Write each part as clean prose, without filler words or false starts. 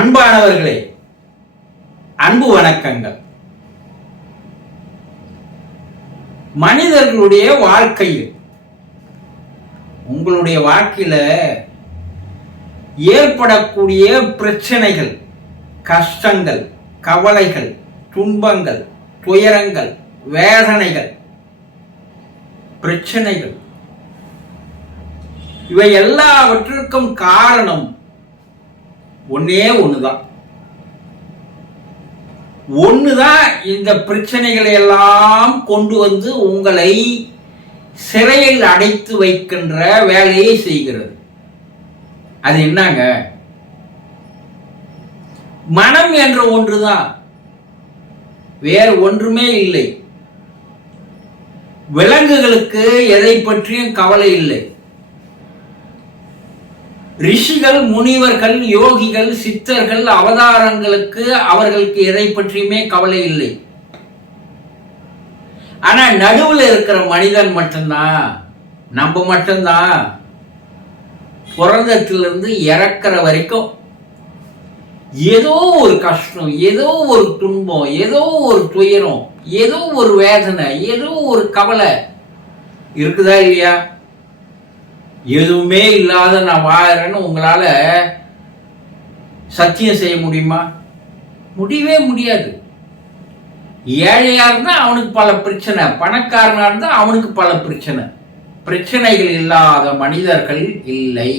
அன்பானவர்களே, அன்பு வணக்கங்கள். மனிதர்களுடைய வாழ்க்கையில் உங்களுடைய வாழ்க்கையில ஏற்படக்கூடிய பிரச்சனைகள், கஷ்டங்கள், கவலைகள், துன்பங்கள், துயரங்கள், வேதனைகள், பிரச்சனைகள், இவை எல்லாவற்றிற்கும் காரணம் ஒன்னே ஒண்ணுதான். இந்த பிரச்சனைகளை எல்லாம் கொண்டு வந்து உங்களை சிறையில் அடைத்து வைக்கின்ற வேலையை செய்கிறது. அது என்னங்க? மனம் என்ற ஒன்றுதான், வேறு ஒன்றுமே இல்லை. விலங்குகளுக்கு எதை பற்றியும் கவலை இல்லை. ரிஷிகள், முனிவர்கள், யோகிகள், சித்தர்கள், அவதாரங்களுக்கு அவர்களுக்கு எதை பற்றியுமே கவலை இல்லை. ஆனா நடுவில் இருக்கிற மனிதன் மட்டும்தான், நம்ம மட்டும்தான் பிறந்தத்திலிருந்து இறக்கிற வரைக்கும் ஏதோ ஒரு கஷ்டம், ஏதோ ஒரு துன்பம், ஏதோ ஒரு துயரம், ஏதோ ஒரு வேதனை, ஏதோ ஒரு கவலை இருக்குதா இல்லையா? எதுவுமே இல்லாத நான் வாழறேன்னு உங்களால சத்தியம் செய்ய முடியுமா? முடியவே முடியாது. ஏழையா இருந்தா அவனுக்கு பல பிரச்சனை, பணக்காரனா இருந்தா அவனுக்கு பல பிரச்சனை. பிரச்சனைகள் இல்லாத மனிதர்கள் இல்லை.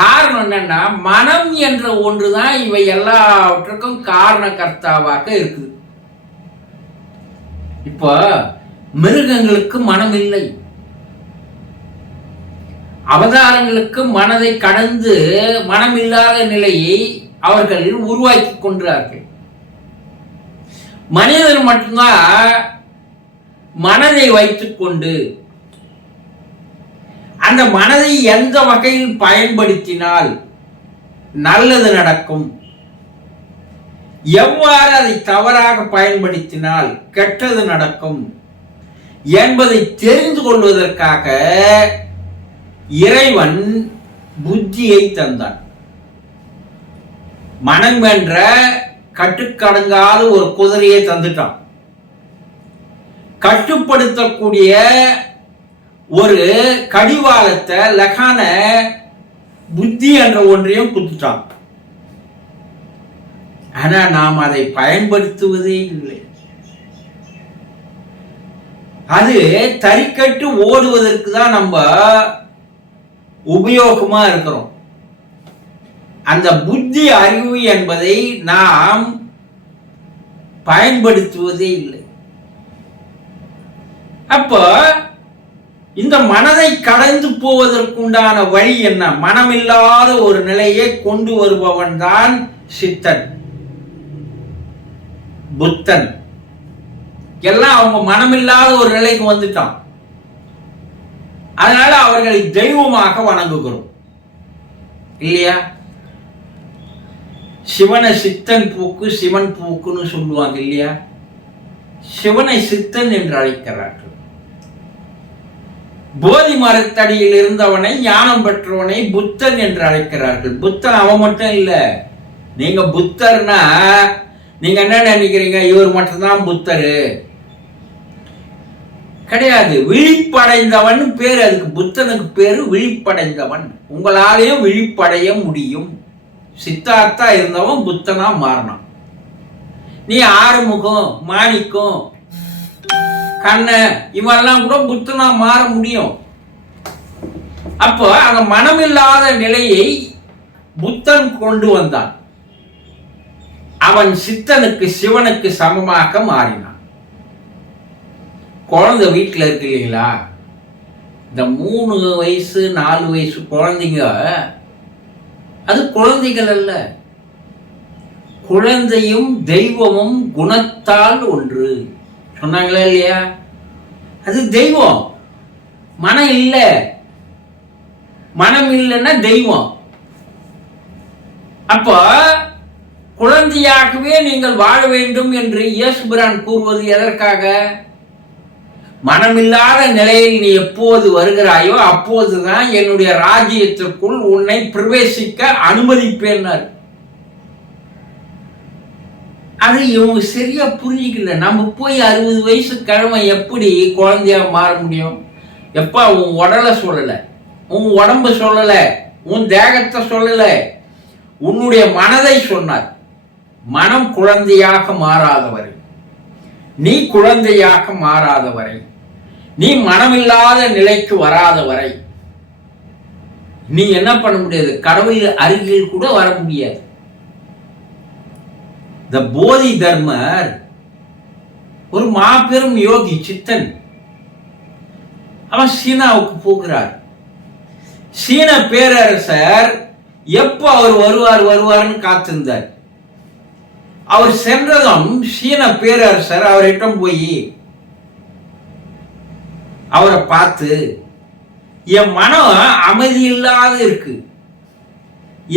காரணம் என்னன்னா, மனம் என்ற ஒன்றுதான் இவை எல்லாவற்றுக்கும் காரணகர்த்தாவாக இருக்குது. இப்போ மிருகங்களுக்கு மனம் இல்லை, அவதாரங்களுக்கு மனதை கடந்து மனமில்லாத நிலையை அவர்கள் உருவாக்கி கொண்டார்கள். மனிதர் மட்டும்தான் மனதை வைத்துக் கொண்டு அந்த மனதை எந்த வகையில் பயன்படுத்தினால் நல்லது நடக்கும், எவ்வாறு அதை தவறாக பயன்படுத்தினால் கெட்டது நடக்கும் என்பதை தெரிந்து கொள்வதற்காக இறைவன் புத்தியை தந்தான். மனம் என்ற கட்டுக்கடங்காத ஒரு குதிரையை தந்துட்டான். கட்டுப்படுத்தக்கூடிய ஒரு கடிவாளத்தை, லகான புத்தி என்ற ஒன்றையும் கொடுத்துட்டான். ஆனா நாம் அதை பயன்படுத்துவதே இல்லை. அது தறிக்கட்டு ஓடுவதற்கு தான் நம்ம உபயோகமா இருக்கிறோம். அந்த புத்தி, அறிவு என்பதை நாம் பயன்படுத்துவதே இல்லை. அப்போ இந்த மனதை கடந்து போவதற்குண்டான வழி என்ன? மனமில்லாத ஒரு நிலையை கொண்டு வருபவன் தான் சித்தன், புத்தன். எல்லாம் அவங்க மனமில்லாத ஒரு நிலைக்கு வந்துட்டான். அதனால அவர்களை தெய்வமாக வணங்குகிறோம் இல்லையா? சிவனை சித்தன் பூக்கு, சிவன் பூக்குன்னு சொல்லுவாங்க இல்லையா? சிவனை சித்தன் என்று அழைக்கிறார்கள். போதி மரத்தடியில் இருந்தவனை, ஞானம் பெற்றவனை புத்தன் என்று அழைக்கிறார்கள். புத்தன் அவன் மட்டும் இல்ல. நீங்க புத்தர்னா நீங்க என்ன நினைக்கிறீங்க? இவர் மட்டும்தான் புத்தரு கிடையாது. விழிப்படைந்தவன் பேரு, அதுக்கு புத்தனுக்கு பேரு விழிப்படைந்தவன். உங்களாலேயும் விழிப்படைய முடியும். சித்தார்த்தா இருந்தவன் புத்தனா மாறினான். நீ ஆறுமுகம், மாணிக்கம், கண்ண இவெல்லாம் கூட புத்தனா மாற முடியும். அப்போ அந்த மனமில்லாத நிலையை புத்தன் கொண்டு வந்தான். அவன் சித்தனுக்கு, சிவனுக்கு சமமாக மாறினான். குழந்தை வீட்டில் இருக்கு இல்லைங்களா? இந்த 3 வயசு 4 வயசு குழந்தைங்க, அது குழந்தைகள் அல்ல. குழந்தையும் தெய்வமும் குணத்தால் ஒன்று சொன்னாங்களா இல்லையா? அது தெய்வம். மனம் இல்லை. மனம் இல்லைன்னா தெய்வம். அப்போ குழந்தையாகவே நீங்கள் வாழ வேண்டும் என்று இயேசு பிரான் கூறுவது எதற்காக? மனமில்லாத நிலையில் நீ எப்போது வருகிறாயோ அப்போதுதான் என்னுடைய ராஜ்யத்திற்குள் உன்னை பிரவேசிக்க அனுமதிப்பேன்னார். அது இவங்க சரியா புரிஞ்சிக்கல. நம்ம போய் 60 வயசு கிழமை எப்படி குழந்தையா மாற முடியும்? எப்ப உன் உடலை சொல்லல, உன் உடம்பு சொல்லல, உன் தேகத்தை சொல்லல, உன்னுடைய மனதை சொன்னார். மனம் குழந்தையாக மாறாதவரை, நீ குழந்தையாக மாறாதவரை, நீ மனமில்லாத நிலைக்கு வராதவரை நீ என்ன பண்ண முடியாது? கடவுள் அருகில் கூட வர முடியாது. இந்த போதி தர்மர் ஒரு மாபெரும் யோகி சித்தன். அவன் சீனாவுக்கு போகிறார். சீன பேரரசர் எப்போ அவர் வருவார்னு காத்திருந்தார். அவர் சென்றதும் சீன பேரரசர் அவர்கிட்ட போய் அவரை பார்த்து, என் மனம் அமைதி இல்லாத இருக்கு,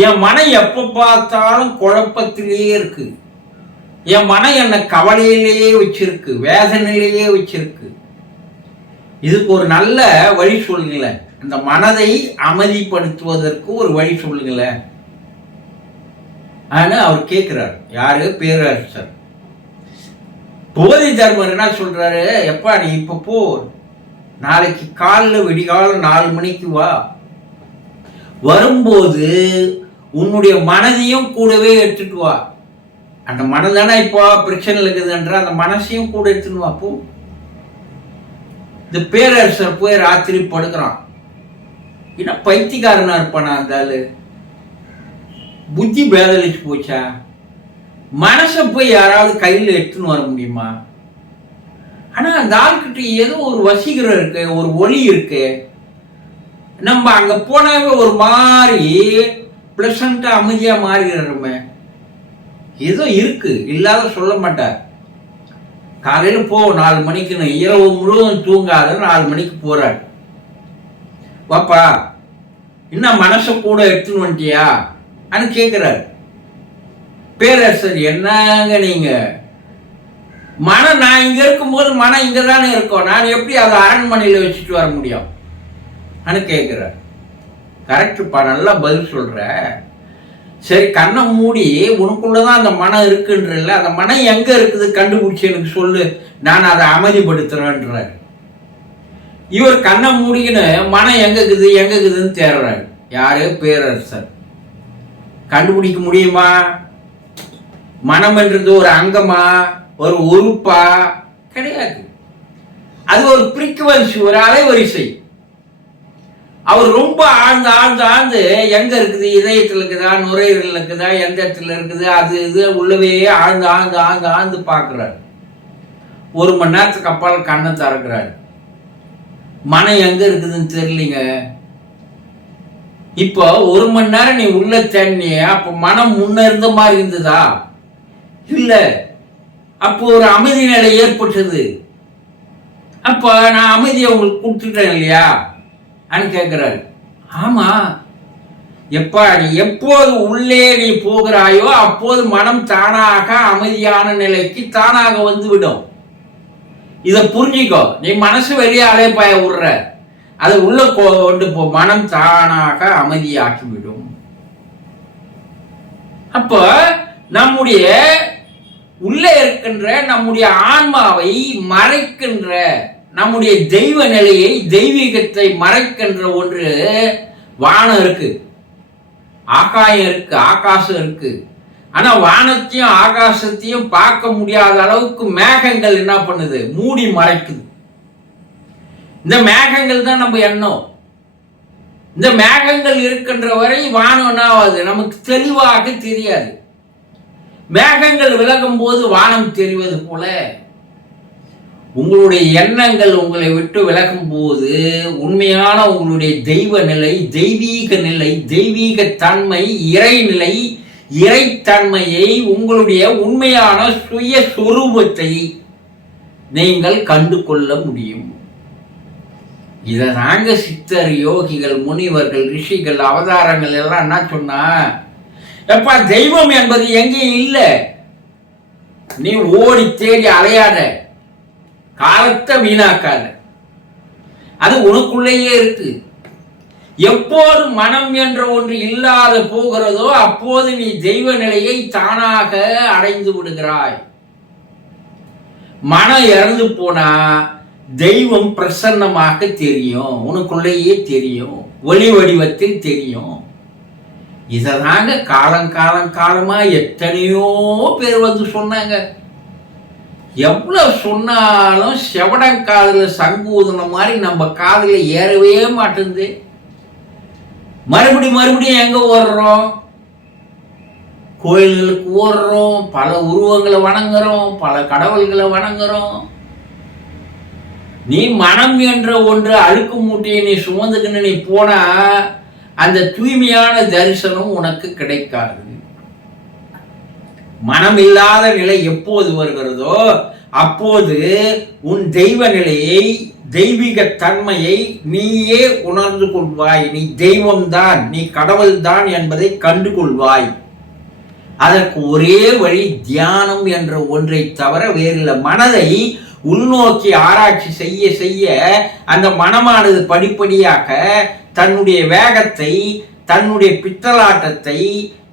என் மனம் எப்ப பார்த்தாலும் குழப்பத்திலேயே இருக்கு, என் மனம் என்னை கவலையிலேயே வச்சிருக்கு, வேதனையிலேயே வச்சிருக்கு, இதுக்கு ஒரு நல்ல வழி சொல்லுங்களேன், இந்த மனதை அமைதிப்படுத்துவதற்கு ஒரு வழி சொல்லுங்களேன் ஆனா அவர் கேட்கிறார். யாரு? பேரரசர். போதி தர்மர் என்ன சொல்றாரு? எப்பா நீ இப்ப போ, நாளைக்கு காலைல விடிகாலம் 4 மணிக்கு வா, வரும்போது உன்னுடைய மனதையும் கூடவே எடுத்துட்டு வா. அந்த மனதானே இப்போ பிரச்சனை இருக்குதுன்ற அந்த மனசையும் கூட எடுத்துன்னு வா போ. இந்த பேரரசர் போய் ராத்திரி படுக்கிறான். என்ன பைத்தியக்காரனா இருப்பானா அந்த ஆளு? புத்தி பேதலிச்சு போச்சா? மனச போய் யாராவது கையில் எடுத்துன்னு வர முடியுமா? ஆனா அந்த ஆள்கிட்ட ஏதோ ஒரு வசீகரம் இருக்கு, ஒரு ஒளி இருக்கு. நம்ம அங்க போனாவே ஒரு மாதிரி பிளசண்டா அமைதியா மாறிடுறோமே. ஏதோ இருக்கு, இல்லாத சொல்ல மாட்டார். காலையில போ 4 மணிக்குன்னு, இரவு முழுவதும் தூங்காத 4 மணிக்கு போறார். வாப்பா இன்னும் மனச கூட எடுத்துன்னு வந்துட்டியா அனு கேட்கிறார். பேரரசர், என்னங்க நீங்க, மனம் நான் இங்க இருக்கும்போது மனம் இங்க தானே இருக்கும், நான் எப்படி அதை அரண்மனையில வச்சுட்டு வர முடியும் அனு கேட்கிறார். கரெக்டுப்பா, நல்லா பதில் சொல்ற. சரி, கண்ணை மூடி உனக்குள்ளதான் அந்த மனம் இருக்குன்றல, அந்த மனம் எங்க இருக்குது கண்டுபிடிச்சு எனக்கு சொல்லு, நான் அதை அமைதிப்படுத்துறேன்றார். இவர் கண்ணை மூடிக்கின்னு மனம் எங்க இருக்குதுன்னு தேடுறாரு. யாரு? பேரரசர். கண்டுபிடிக்க முடியுமா? மனம் என்றது ஒரு அங்கமா, ஒரு உறுப்பா? கிடையாது. அது ஒரு ஃப்ரீக்வன்சி, ஒரு அலைவரிசை. அவர் ரொம்ப ஆழ்ந்து எங்க இருக்குது, இதயத்தில் இருக்குதா, நுரையீரல் இருக்குதா, எந்த இடத்துல இருக்குது, அது இது உள்ளவே ஆழ்ந்து பார்க்கிறார். 1 மணி நேரத்துக்கு அப்பால் கண்ணை திறக்கிறார். மனம் எங்க இருக்குதுன்னு தெரியலீங்க. இப்போ 1 மணி நேரம் நீ உள்ள தேடினிய, அப்போ மனம் முன்ன இருந்த மாதிரி இருந்ததா? இல்ல. அப்போ ஒரு அமைதி நிலை ஏற்பட்டது. அப்ப நான் அமைதியை உங்களுக்கு கொடுத்துட்டேன் இல்லையா அனு கேட்கிறாரு. ஆமா, எப்ப நீ எப்போது உள்ளே நீ போகிறாயோ அப்போது மனம் தானாக அமைதியான நிலைக்கு தானாக வந்து விடும். இத புரிஞ்சிக்கோ. நீ மனசு வெளியே அலைப்பாய விடுற, அதை உள்ள கொண்டு போ, மனம் தானாக அமைதியாக்கிவிடும். அப்ப நம்முடைய உள்ளே இருக்கின்ற நம்முடைய ஆன்மாவை மறைக்கின்ற, நம்முடைய தெய்வ நிலையை, தெய்வீகத்தை மறைக்கின்ற ஒன்று வானம் இருக்கு, ஆகாயம் இருக்கு, ஆகாசம் இருக்கு. ஆனா வானத்தையும் ஆகாசத்தையும் பார்க்க முடியாத அளவுக்கு மேகங்கள் என்ன பண்ணுது? மூடி மறைக்குது. இந்த மேகங்கள் தான் நம்ம எண்ணம். இந்த மேகங்கள் இருக்கின்ற வரை வானம் என்ன ஆகுது? நமக்கு தெளிவாக தெரியாது. மேகங்கள் விலகும் போது வானம் தெரிவது போல உங்களுடைய எண்ணங்கள் உங்களை விட்டு விலகும் போது உண்மையான உங்களுடைய தெய்வ நிலை, தெய்வீக நிலை, தெய்வீக தன்மை, இறைநிலை, இறைத்தன்மையை, உங்களுடைய உண்மையான சுய சொரூபத்தை நீங்கள் கண்டு கொள்ள முடியும். இதை நாங்க சித்தர், யோகிகள், முனிவர்கள், ரிஷிகள், அவதாரங்கள் எல்லாம் என்ன சொன்னா, எப்பா தெய்வம் என்பது எங்கேயும் இல்லை, நீ ஓடி தேடி அலையாத, காலத்தை வீணாக்காத, அது உனக்குள்ளேயே இருக்கு. எப்போது மனம் என்ற ஒன்று இல்லாத போகிறதோ அப்போது நீ தெய்வ நிலையை தானாக அடைந்து விடுகிறாய். மனம் இறந்து போனா தெய்வம் பிரசன்னமாக தெரியும், உனக்குள்ளேயே தெரியும், ஒளி வடிவத்தில் தெரியும். இதனாங்க காலமா எத்தனையோ பேர் வந்து சொன்னாங்க. எவ்வளவு சொன்னாலும் செவடங்காதுல சங்கு ஊதுன மாதிரி நம்ம காதுல ஏறவே மாட்டேங்குது. மறுபடியும் எங்க ஓடுறோம்? கோயில்களுக்கு ஓடுறோம், பல உருவங்களை வணங்குறோம், பல கடவுள்களை வணங்குறோம். நீ மனம் என்ற ஒன்று அழுக்கு மூட்டையை நீ சுமந்துக்கின்னு நீ போனா அந்த தூய்மையான தரிசனம் உனக்கு கிடைக்காது. மனம் இல்லாத நிலை எப்போது வருகிறதோ அப்போது உன் தெய்வ நிலையை, தெய்வீக தன்மையை நீயே உணர்ந்து கொள்வாய். நீ தெய்வம்தான், நீ கடவுள்தான் என்பதை கண்டு கொள்வாய். அதற்கு ஒரே வழி தியானம் என்ற ஒன்றை தவிர வேறில்லை. மனதை உள்நோக்கி ஆராய்ச்சி செய்ய செய்ய அந்த மனமானது படிப்படியாக தன்னுடைய வேகத்தை, தன்னுடைய பித்தலாட்டத்தை,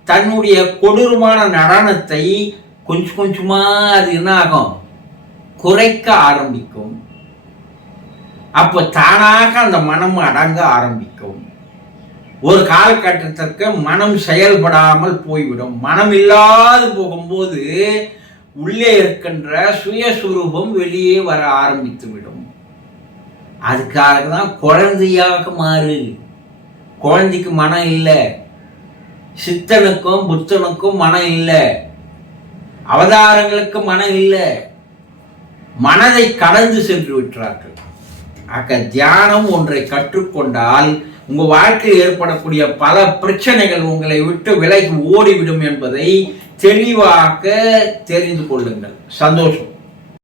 தன்னுடைய கொடூரமான நடனத்தை கொஞ்சம் கொஞ்சமா அது என்ன ஆகும்? குறைக்க ஆரம்பிக்கும். அப்போ தானாக அந்த மனம் அடங்க ஆரம்பிக்கும். ஒரு காலகட்டத்திற்கு மனம் செயல்படாமல் போய்விடும். மனம் இல்லாது போகும்போது உள்ளே இருக்கின்ற சுயஸ்வரூபம் வெளியே வர ஆரம்பித்து விடும். அதுக்காக தான் குழந்தையாக மாறு. குழந்தைக்கு மனம் இல்லை, சித்தனுக்கும் புத்தனுக்கும் மனம் இல்லை, அவதாரங்களுக்கு மனம் இல்லை, மனதை கடந்து சென்று விட்டார்கள். ஆக தியானம் ஒன்றை கற்றுக்கொண்டால் உங்க வாழ்க்கையில் ஏற்படக்கூடிய பல பிரச்சனைகள் உங்களை விட்டு விலகி ஓடிவிடும் என்பதை தெளிவாக தெரிந்து கொள்ளுங்கள். சந்தோஷம்.